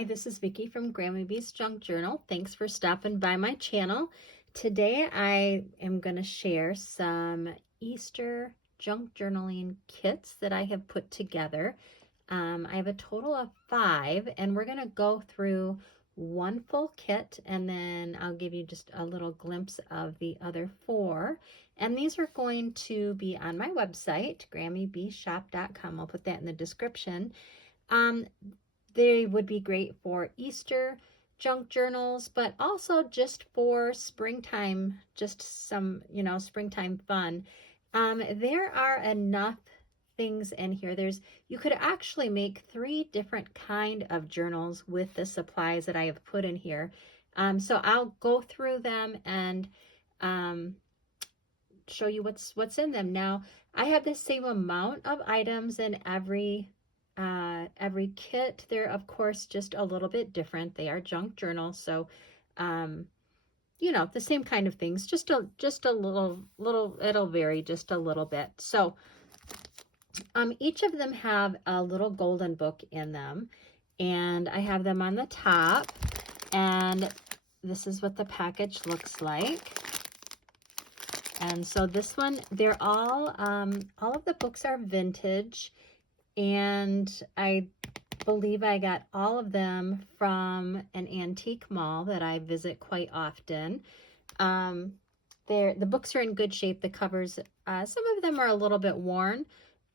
Hi, this is Vicki from Grandma Bee's Junk Journal. Thanks for stopping by my channel. Today I am going to share some Easter junk journaling kits that I have put together. I have a total of 5, and we're going to go through one full kit, and then I'll give you just a little glimpse of the other 4. And these are going to be on my website, GrammyBeeShop.com. I'll put that in the description. They would be great for Easter junk journals, but also just for springtime, just some, springtime fun. There are enough things in here. You could actually make 3 different kind of journals with the supplies that I have put in here. So I'll go through them and show you what's in them. Now, I have the same amount of items in every kit. They're of course just a little bit different. They are junk journals, so the same kind of things, just a little it'll vary just a little bit. So each of them have a little golden book in them, and I have them on the top, and this is what the package looks like. And so this one, they're all of the books are vintage, and I believe I got all of them from an antique mall that I visit quite often. The books are in good shape. The covers, some of them are a little bit worn,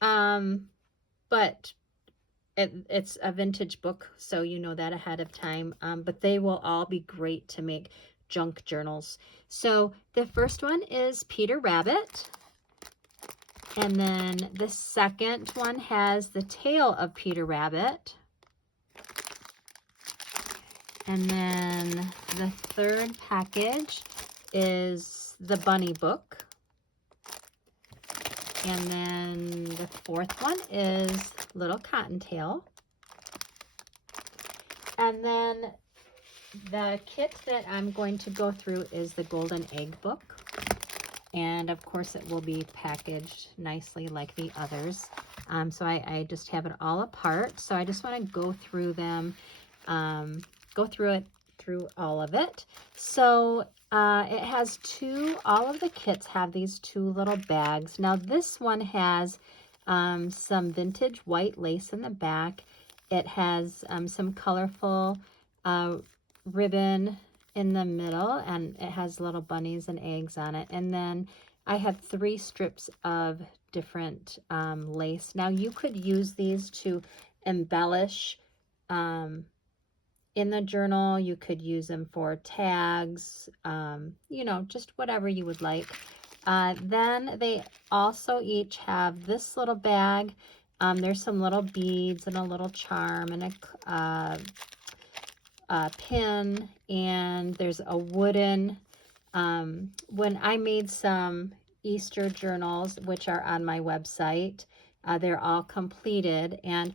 but it's a vintage book, so you know that ahead of time. But they will all be great to make junk journals. So the first one is Peter Rabbit. And then the second one has the tail of Peter Rabbit. And then the third package is the bunny book. And then the fourth one is Little Cottontail. And then the kit that I'm going to go through is the Golden Egg book. And of course it will be packaged nicely like the others. So I just have it all apart. So I just want to go through them, through all of it. So it has all of the kits have these 2 little bags. Now this one has some vintage white lace in the back. It has some colorful ribbon in the middle, and it has little bunnies and eggs on it. And then I have 3 strips of different lace. Now you could use these to embellish in the journal. You could use them for tags, just whatever you would like. Then they also each have this little bag. There's some little beads and a little charm and a pin, and there's a wooden, when I made some Easter journals, which are on my website, they're all completed, and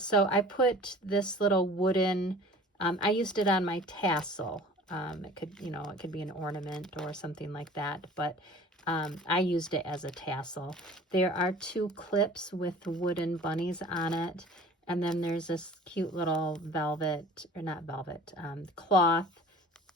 so I put this little wooden, I used it on my tassel. It could be an ornament or something like that, but I used it as a tassel. There are 2 clips with wooden bunnies on it. And then there's this cute little cloth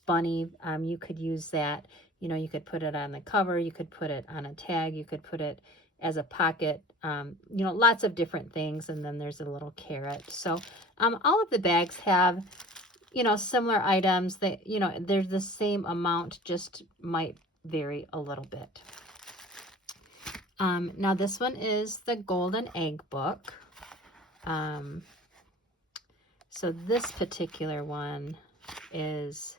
bunny. You could use that. You could put it on the cover. You could put it on a tag. You could put it as a pocket. Lots of different things. And then there's a little carrot. So all of the bags have, similar items. There's the same amount, just might vary a little bit. Now this one is the Golden Egg book. So this particular one is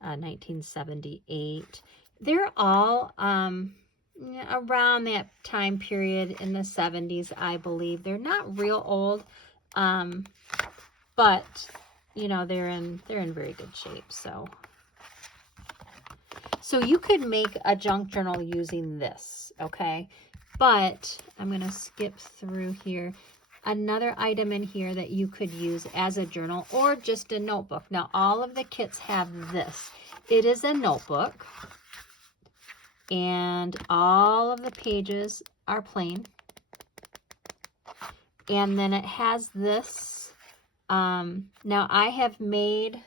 1978. They're all around that time period in the 70s, I believe. They're not real old, but they're in very good shape. So you could make a junk journal using this, okay? But I'm going to skip through here. Another item in here that you could use as a journal or just a notebook. Now, all of the kits have this. It is a notebook, and all of the pages are plain. And then it has this Now I have made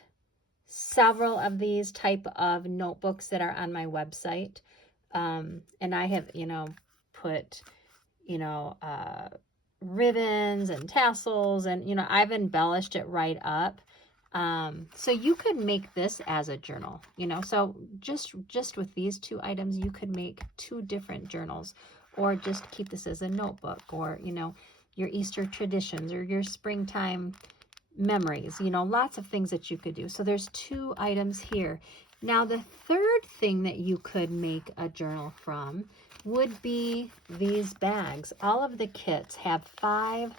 several of these type of notebooks that are on my website. And I have, put, you know, uh, ribbons and tassels, and, I've embellished it right up. So you could make this as a journal, so just with these two items, you could make two different journals, or just keep this as a notebook, or, your Easter traditions, or your springtime memories, lots of things that you could do. So there's two items here. Now the third thing that you could make a journal from would be these bags. All of the kits have 5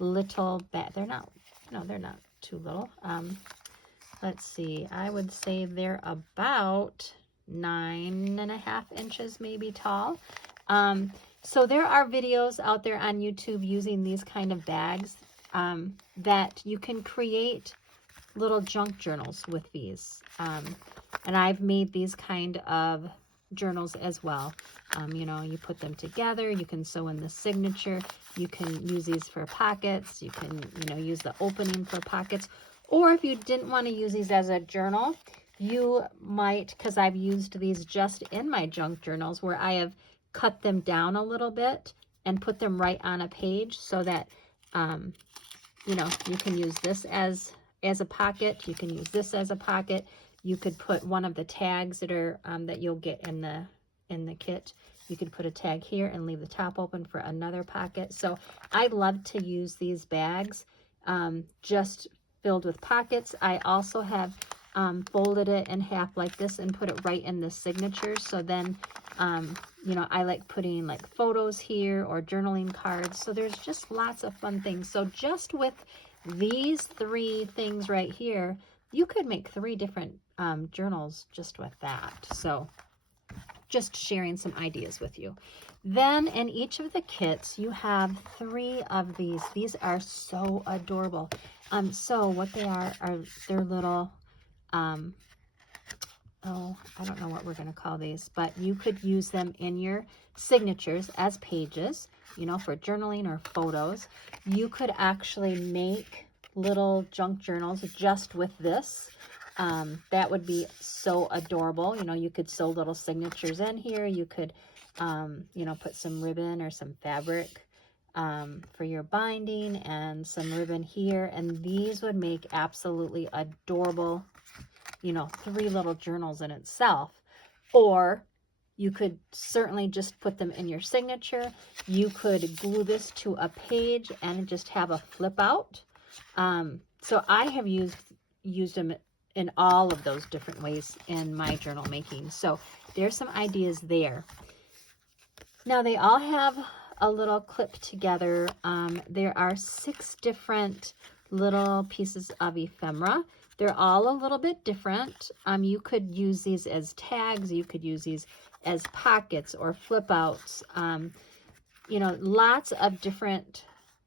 little bags. They're not, no, they're not too little. Let's see, I would say they're about 9.5 inches maybe tall. So there are videos out there on YouTube using these kind of bags, that you can create little junk journals with these. And I've made these kind of journals as well. You put them together, you can sew in the signature, you can use these for pockets, you can, use the opening for pockets. Or if you didn't want to use these as a journal, you might, because I've used these just in my junk journals, where I have cut them down a little bit and put them right on a page, so that you can use this as a pocket. You can use this as a pocket. You could put one of the tags that are that you'll get in the kit. You could put a tag here and leave the top open for another pocket. So I love to use these bags just filled with pockets. I also have folded it in half like this and put it right in the signatures. So then I like putting like photos here or journaling cards. So there's just lots of fun things. So just with these 3 things right here, you could make 3 different journals just with that. So just sharing some ideas with you. Then in each of the kits, you have 3 of these. These are so adorable. So what they are they're little, oh, I don't know what we're going to call these, but you could use them in your signatures as pages, for journaling or photos. You could actually make little junk journals just with this. That would be so adorable. You could sew little signatures in here. You could, put some ribbon or some fabric for your binding, and some ribbon here. And these would make absolutely adorable 3 little journals in itself. Or you could certainly just put them in your signature. You could glue this to a page and just have a flip out. So I have used them in all of those different ways in my journal making. So there's some ideas there. Now they all have a little clip together. There are 6 different little pieces of ephemera. They're all a little bit different. You could use these as tags. You could use these as pockets or flip outs. Lots of different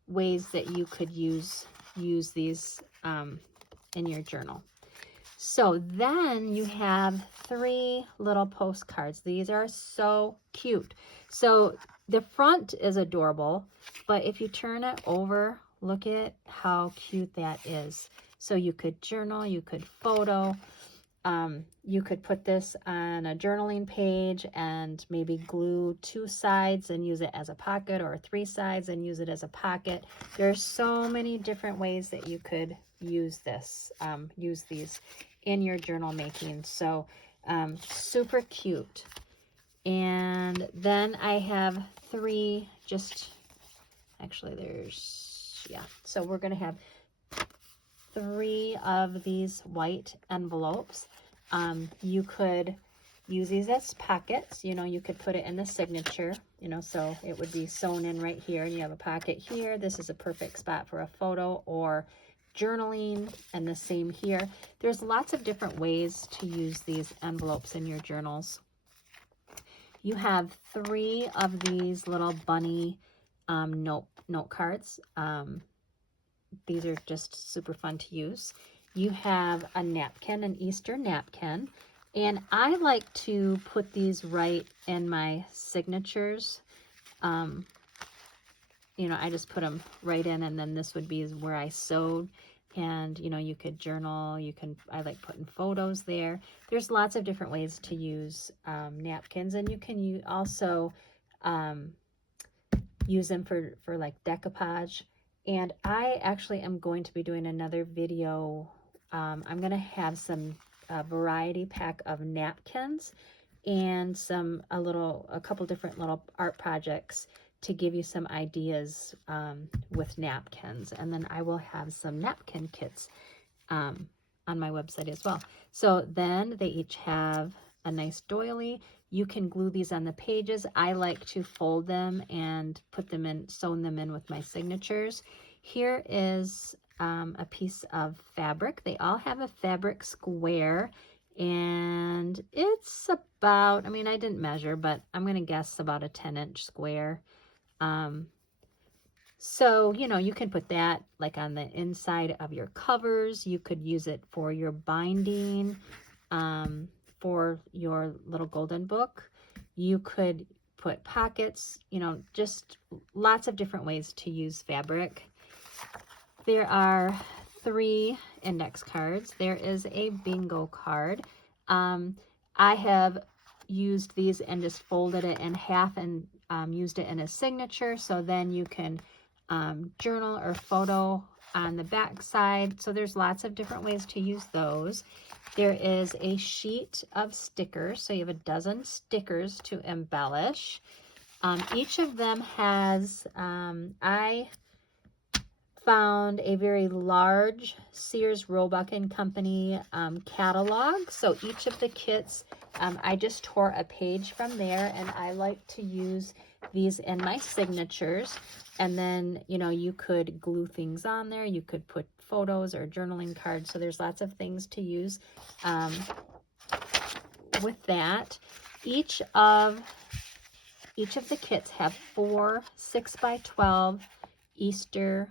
ways that you could use these in your journal. So then you have 3 little postcards. These are so cute. So the front is adorable, but if you turn it over, look at how cute that is. So you could journal, you could photo, you could put this on a journaling page and maybe glue 2 sides and use it as a pocket, or 3 sides and use it as a pocket. There's so many different ways that you could use this, use these in your journal making. So super cute. And then I have 3, actually there's, so we're going to have 3 of these white envelopes. You could use these as pockets. You could put it in the signature, so it would be sewn in right here, and you have a pocket here. This is a perfect spot for a photo or journaling, and the same here. There's lots of different ways to use these envelopes in your journals. You have 3 of these little bunny note cards. These are just super fun to use. You have a napkin, an Easter napkin, and I like to put these right in my signatures. I just put them right in, and then this would be where I sewed And, you know, you could journal, I like putting photos there. There's lots of different ways to use napkins, and you can also use them for like decoupage. And I actually am going to be doing another video. I'm going to have some variety pack of napkins and a couple different little art projects to give you some ideas with napkins. And then I will have some napkin kits on my website as well. So then they each have a nice doily. You can glue these on the pages. I like to fold them and sew them in with my signatures. Here is a piece of fabric. They all have a fabric square, and it's about, I mean, I didn't measure, but I'm going to guess about a 10-inch square. So, you know, you can put that like on the inside of your covers. You could use it for your binding, for your little golden book. You could put pockets, you know, just lots of different ways to use fabric. There are 3 index cards. There is a bingo card. I have used these and just folded it in half and used it in a signature. So then you can journal or photo on the back side. So there's lots of different ways to use those. There is a sheet of stickers. So you have a dozen stickers to embellish. Each of them has, I found a very large Sears Roebuck and Company catalog. So each of the kits, I just tore a page from there, and I like to use these in my signatures. And then, you know, you could glue things on there. You could put photos or journaling cards. So there's lots of things to use with that. Each of the kits have 4 6x12 Easter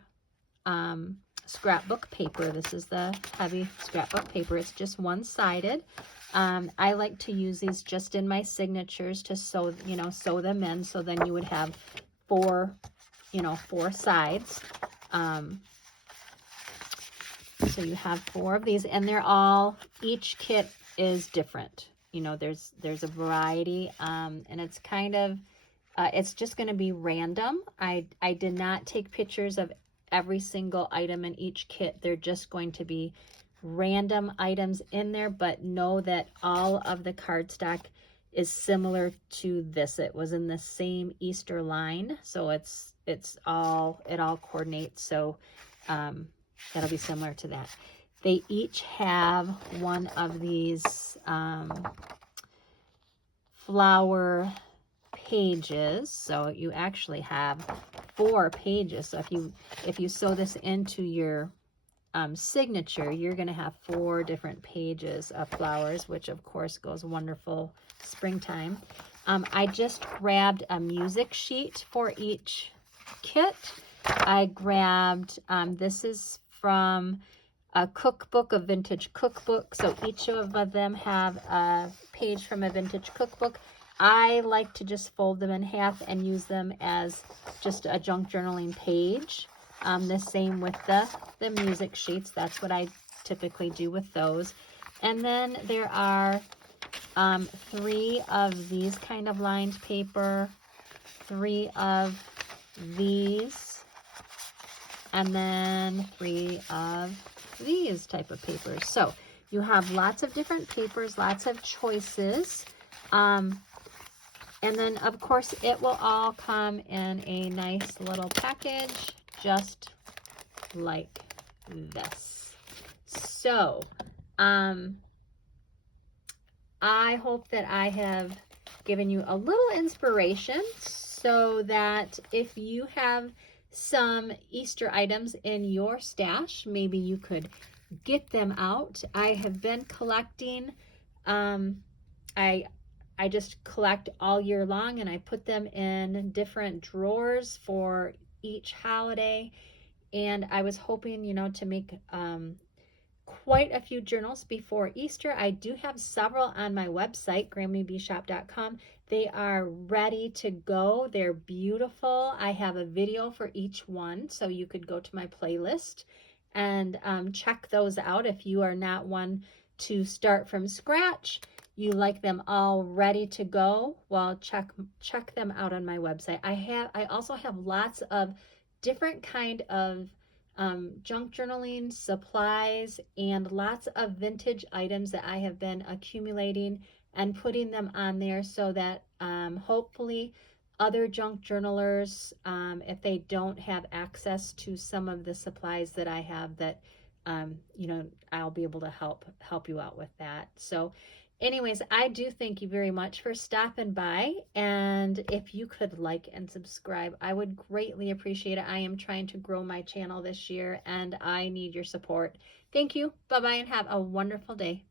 scrapbook paper. This is the heavy scrapbook paper. It's just one-sided. I like to use these just in my signatures to sew them in. So then you would have 4 sides. So you have 4 of these, and each kit is different. You know, there's a variety, and it's kind of, it's just going to be random. I did not take pictures of every single item in each kit. They're just going to be random items in there, but know that all of the cardstock is similar to this. It was in the same Easter line, so it all coordinates. So that'll be similar to that. They each have one of these flower pages, so you actually have 4 pages. So if you sew this into your signature, you're going to have 4 different pages of flowers, which of course goes wonderful springtime. I just grabbed a music sheet for each kit. I grabbed, this is from a cookbook, a vintage cookbook. So each of them have a page from a vintage cookbook. I like to just fold them in half and use them as just a junk journaling page. The same with the music sheets. That's what I typically do with those. And then there are 3 of these kind of lined paper, 3 of these, and then 3 of these type of papers. So you have lots of different papers, lots of choices. And then, of course, it will all come in a nice little package, just like this. So, I hope that I have given you a little inspiration so that if you have some Easter items in your stash, maybe you could get them out. I have been collecting, I just collect all year long, and I put them in different drawers for each holiday. And I was hoping, you know, to make quite a few journals before Easter. I do have several on my website, GrandmaMaBeShop.com. They are ready to go. They're beautiful. I have a video for each one, so you could go to my playlist and check those out if you are not one to start from scratch. You like them all ready to go, well, check them out on my website. I also have lots of different kind of junk journaling supplies and lots of vintage items that I have been accumulating and putting them on there so that hopefully other junk journalers, if they don't have access to some of the supplies that I have, that you know, I'll be able to help you out with that. So anyways, I do thank you very much for stopping by, and if you could like and subscribe, I would greatly appreciate it. I am trying to grow my channel this year and I need your support. Thank you. Bye-bye and have a wonderful day.